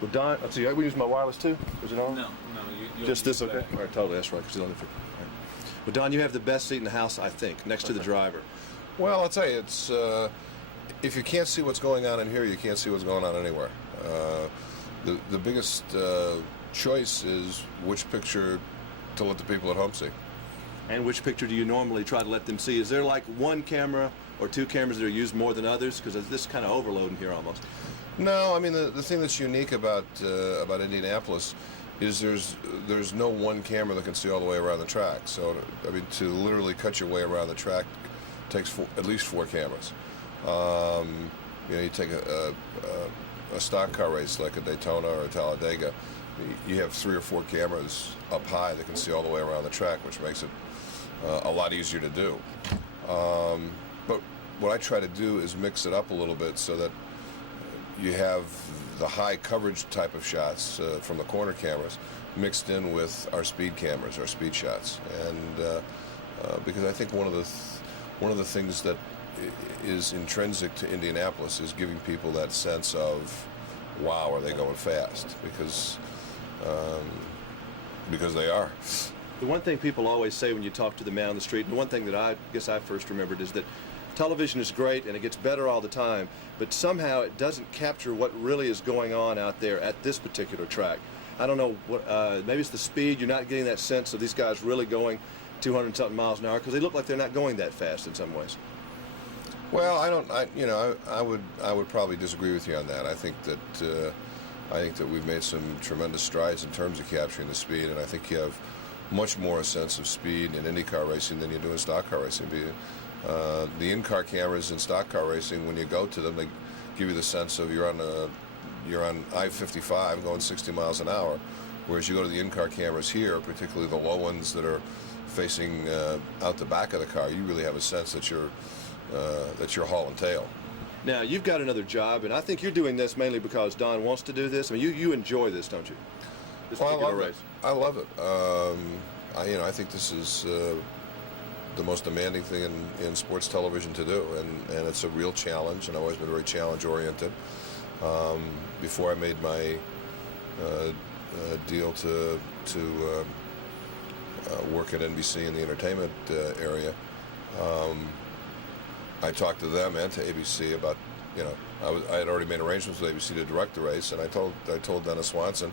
Well, Don, let's see, we use my wireless too? Was it on? No, you Just this, okay? All right, totally, that's right, because it's on the right. Well, Don, you have the best seat in the house, I think, next to the driver. Well, I'll tell you, it's if you can't see what's going on in here, you can't see what's going on anywhere. The biggest choice is which picture to let the people at home see. And which picture do you normally try to let them see? Is there like one camera or two cameras that are used more than others? Because this kind of overloading here almost. No, I mean the thing that's unique about Indianapolis is there's no one camera that can see all the way around the track. So I mean to literally cut your way around the track takes at least 4 cameras. You take a stock car race like a Daytona or a Talladega, you have 3 or 4 cameras up high that can see all the way around the track, which makes it a lot easier to do. But what I try to do is mix it up a little bit so that you have the high coverage type of shots from the corner cameras mixed in with our speed cameras, our speed shots, and because I think one of the things that is intrinsic to Indianapolis is giving people that sense of, wow, are they going fast? Because they are. The one thing people always say when you talk to the man on the street, and the one thing that I guess I first remembered is that television is great and it gets better all the time, but somehow it doesn't capture what really is going on out there at this particular track. I don't know, maybe it's the speed. You're not getting that sense of these guys really going 200-something miles an hour because they look like they're not going that fast in some ways. Well, I would probably disagree with you on that. I think that we've made some tremendous strides in terms of capturing the speed, and I think you have much more a sense of speed in IndyCar racing than you do in stock car racing. The in-car cameras in stock car racing, when you go to them, they give you the sense of you're on I-55 going 60 miles an hour, whereas you go to the in-car cameras here, particularly the low ones that are facing out the back of the car, you really have a sense that you're hauling tail. Now, you've got another job, and I think you're doing this mainly because Don wants to do this. I mean, you enjoy this, don't you? This particular race. I love it. I think this is the most demanding thing in sports television to do, and it's a real challenge, and I've always been very challenge-oriented. Before I made my deal to work at NBC in the entertainment area, I talked to them and to ABC about, I had already made arrangements with ABC to direct the race, and I told Dennis Swanson,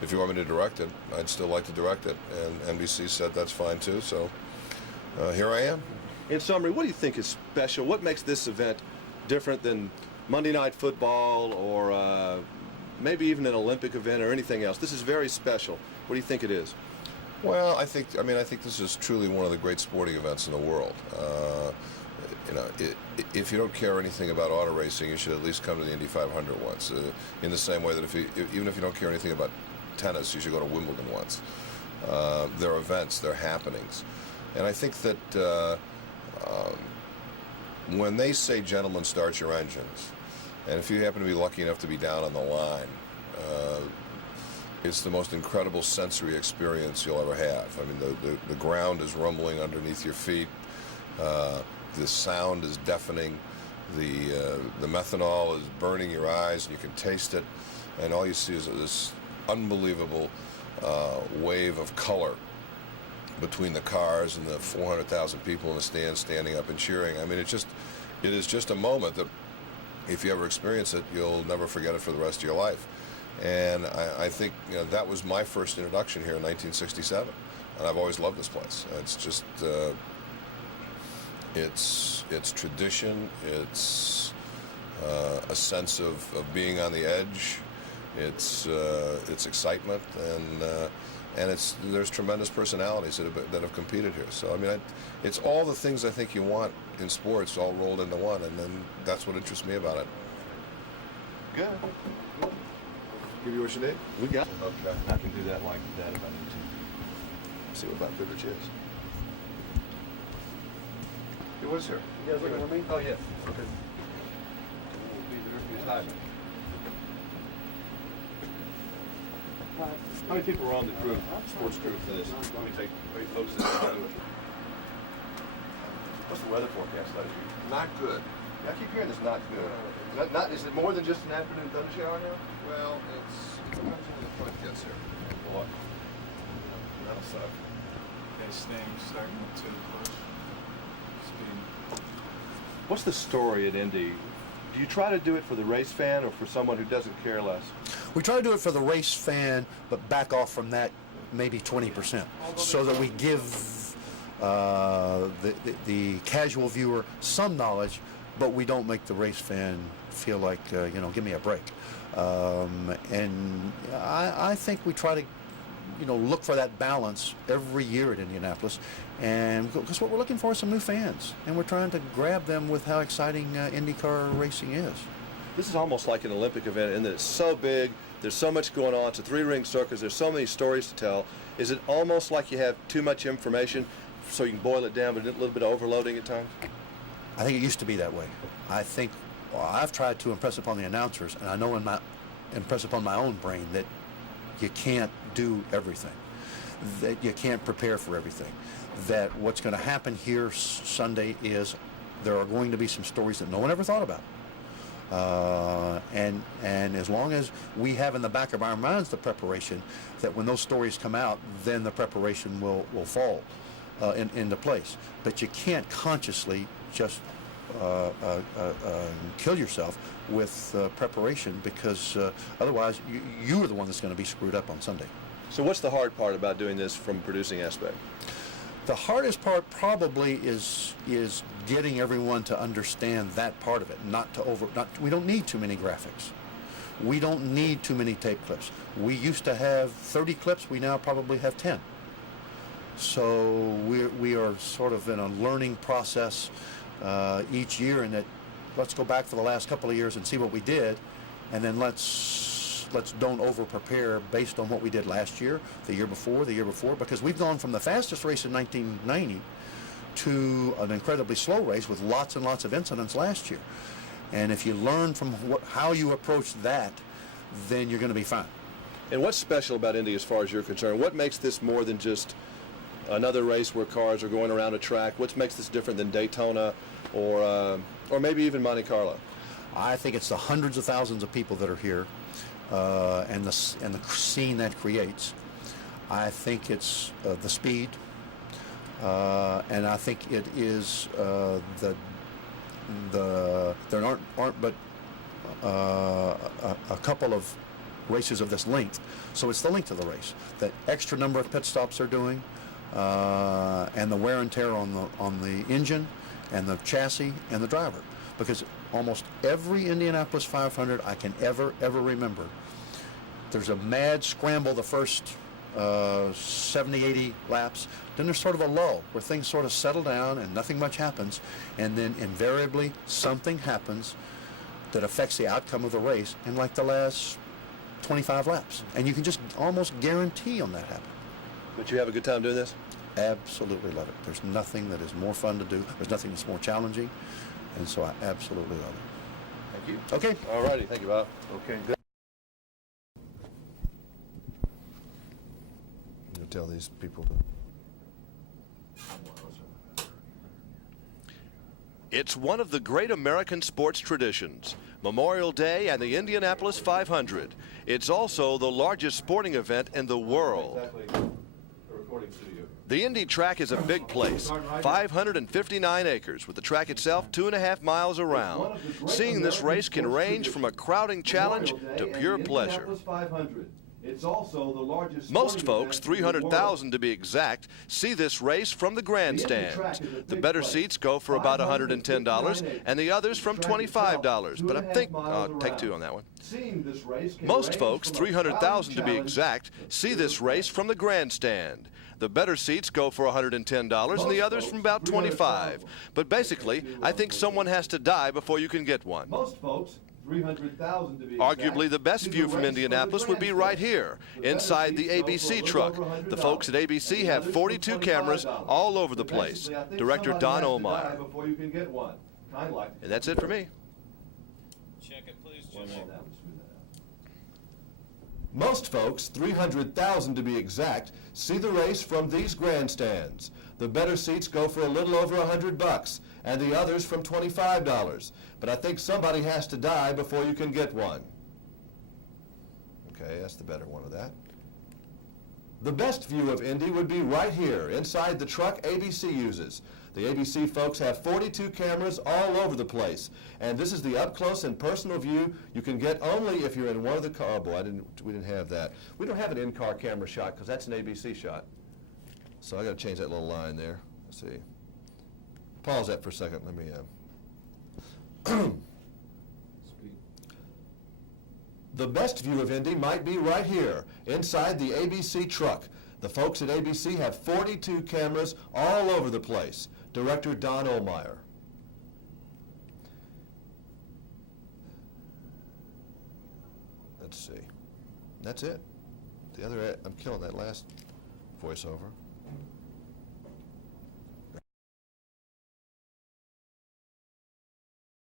if you want me to direct it, I'd still like to direct it, and NBC said that's fine too. So here I am. In summary, what do you think is special? What makes this event different than Monday Night Football or maybe even an Olympic event or anything else? This is very special. What do you think it is? Well, I think this is truly one of the great sporting events in the world. If you don't care anything about auto racing, you should at least come to the Indy 500 once. In the same way that even if you don't care anything about tennis, you should go to Wimbledon once. They're events, they're happenings. And I think that when they say, gentlemen, start your engines, and if you happen to be lucky enough to be down on the line, it's the most incredible sensory experience you'll ever have. I mean, the ground is rumbling underneath your feet. The sound is deafening. The methanol is burning your eyes, and you can taste it. And all you see is this unbelievable wave of color between the cars and the 400,000 people in the stands standing up and cheering. I mean, it is just a moment that, if you ever experience it, you'll never forget it for the rest of your life. And I think that was my first introduction here in 1967, and I've always loved this place. It's just it's tradition. It's a sense of being on the edge. It's excitement, and there's tremendous personalities that have competed here. So I mean, it's all the things I think you want in sports all rolled into one, and then that's what interests me about it. Good. Give you what you need? We got it. Okay. I can do that like that if I need to. Let's see what about Goodrich is. He was here. You guys looking for me? Oh, yeah. Okay. We'll be there. He's hiding. How many people were on the crew, sports crew for this? Let me take folks in. What's the weather forecast like? Not good. I keep hearing it's not good. Is it more than just an afternoon thunder shower now? Well, it depends when the front gets here. Boy, that'll suck. Okay, staying, starting with 2 push. Speed. What's the story at Indy? Do you try to do it for the race fan or for someone who doesn't care less? We try to do it for the race fan, but back off from that maybe 20%, so that we give the casual viewer some knowledge, but we don't make the race fan feel like, give me a break. And I think we try to, look for that balance every year at Indianapolis, and because what we're looking for is some new fans, and we're trying to grab them with how exciting IndyCar racing is. This is almost like an Olympic event in that it's so big, there's so much going on, it's a 3-ring circus, there's so many stories to tell. Is it almost like you have too much information so you can boil it down, but a little bit of overloading at times? I think it used to be that way. I think I've tried to impress upon the announcers, and I know impress upon my own brain that you can't do everything, that you can't prepare for everything, that what's going to happen here Sunday is there are going to be some stories that no one ever thought about. And as long as we have in the back of our minds the preparation, that when those stories come out, then the preparation will fall into place. But you can't consciously just kill yourself with preparation, because otherwise you are the one that's going to be screwed up on Sunday. So what's the hard part about doing this from a producing aspect? The hardest part probably is getting everyone to understand that part of it. We don't need too many graphics. We don't need too many tape clips. We used to have 30 clips. We now probably have 10. So we are sort of in a learning process each year, in that let's go back for the last couple of years and see what we did, and then let's don't over prepare based on what we did last year, the year before, because we've gone from the fastest race in 1990 to an incredibly slow race with lots and lots of incidents last year. And if you learn from how you approach that, then you're going to be fine. And what's special about Indy as far as you're concerned? What makes this more than just another race where cars are going around a track? What makes this different than Daytona or maybe even Monte Carlo? I think it's the hundreds of thousands of people that are here, and the scene that creates. I think it's the speed, and I think it is there aren't but a couple of races of this length, so it's the length of the race, that extra number of pit stops they're doing, and the wear and tear on the engine and the chassis and the driver, because almost every Indianapolis 500 I can ever remember, there's a mad scramble the first 70, 80 laps, then there's sort of a lull where things sort of settle down and nothing much happens, and then invariably something happens that affects the outcome of the race in like the last 25 laps, and you can just almost guarantee on that happening. But you have a good time doing this? Absolutely love it. There's nothing that is more fun to do. There's nothing that's more challenging, and so I absolutely love it. Thank you. Okay. All righty. Thank you, Bob. Okay, good. You tell these people It's one of the great American sports traditions, Memorial Day and the Indianapolis 500. It's also the largest sporting event in the world. The Indy track is a big place, 559 acres, with the track itself 2.5 miles around. Seeing this race can range from a crowding challenge to pure pleasure. It's also the largest. Most folks, 300,000 to be exact, see this race from the grandstands. The better seats go for about $110 and the others from $25, but I think I'll take 2 on that one. Most folks, 300,000 to be exact, see this race from the grandstand. The better seats go for $110 and the others from about $25. But basically, I think someone has to die before you can get one. Most folks, 300,000 to be Arguably the best view from Indianapolis would be right here, inside the ABC truck. The folks at ABC have 42 cameras all over the place. Director Don Ohlmeyer. And that's it for me. Check it, please, Jimmy. Most folks, 300,000 to be exact, see the race from these grandstands. The better seats go for a little over $100, and the others from $25. But I think somebody has to die before you can get one. Okay, that's the better one of that. The best view of Indy would be right here, inside the truck ABC uses. The ABC folks have 42 cameras all over the place, and this is the up-close and personal view you can get only if you're in one of the car. Oh boy, we didn't have that. We don't have an in-car camera shot because that's an ABC shot. So I got to change that little line there. Let's see. Pause that for a second. Let me. The best view of Indy might be right here, inside the ABC truck. The folks at ABC have 42 cameras all over the place. Director Don Ohlmeyer. Let's see. That's it. I'm killing that last voiceover.